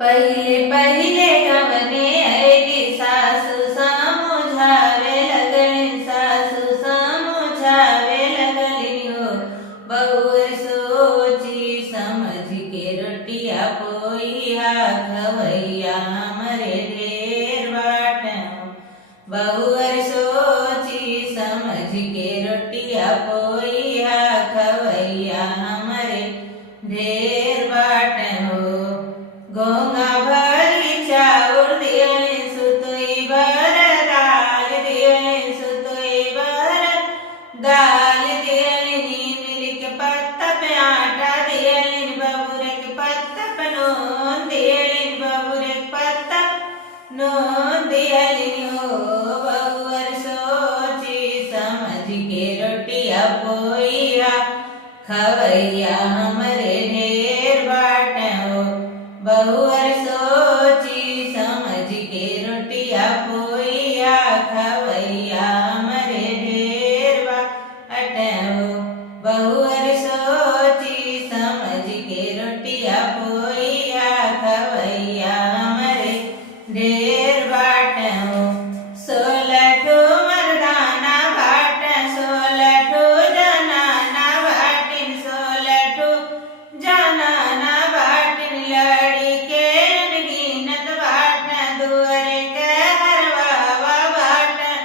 पहिले पहिले गवने ऐली सासू समझावे लगली, सासू समझावे लगली हो। बहुर सोची समझ के रोटिया पोइया खवैया हमरे ढेर बाटन हो। बहुर सोची समझ के रोटिया पोइया खवैया हमरे ढेर बाटन हो। घोंगा भरी चाउर दियले सुतुई भर दाल दियले, सुतुई भर दाल दियले। नीम के पत्ता पे आटा दियले, बबूरे के पत्ता पे नून दियले, बबूरे के पत्ता नून दियले हो। बहुअर सोची समझ के रोटिया पोइया खवैया हमरे ढेर बाटन हो। बहुअर सोची समझ के रोटिया पोइया खवैया हमरे ढेर बाटन हो। बहुअर सोची समझ के रोटिया पोइया खवैया हमरे ढेर बाटन हो। 16 ठो मर्दाना बाटन, 16 ठो जनाना बाटिन, 16 ठो जनाना बाटिन। लड़ी के गिनत बाटन, दुअरे के हरवावा बाटन,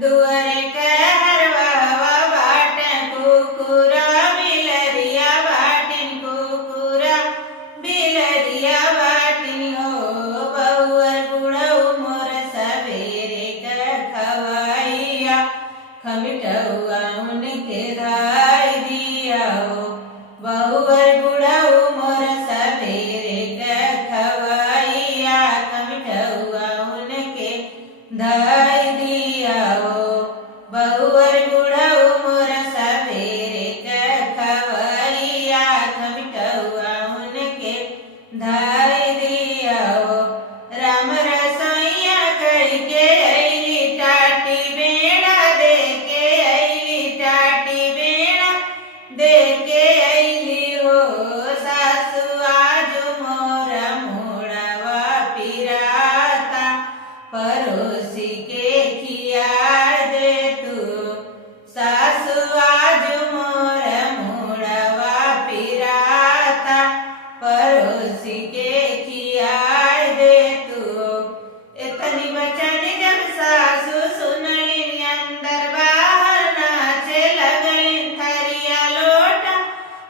दुअरे के हरवावा बाटन। कुकुरा बिलरिया बाटिन, कुकुरा बिलरिया बाटिन हो। बहुअर बुढ़ऊ मोर सवेरे के खवैया खमिटौआ उनके धाय दिया हो। बहुअर बुढ़ऊ मोर सवेरे के खवैया खमिटौआ उनके धाय दिया हो। बहुअर बुढ़ऊ मोर सवेरे के खवैया खमिटौआ उनके धाय दिया हो। राम रसोइया करके अइली, टाटी बेड़ा दे के अइली, टाटी बेड़ा दे के अइली हो। सासु आज मोरा मुड़वा पिराता, पड़ोसी के खिया दे तू। सासु आज मोरा मुड़वा पिराता, पड़ोसी के खिया दे तू। इतनी बचन जब सासु सुनली, अंदर बाहर नाचे लगली। थरिया लोटा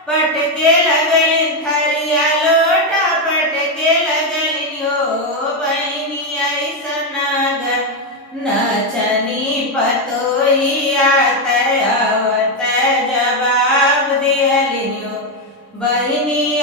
पटके लगली, थरिया लोटा पटके लगली हो। बहनी ऐसन नचनी पतोहिया तयावत जवाब दिहली हो। बहनी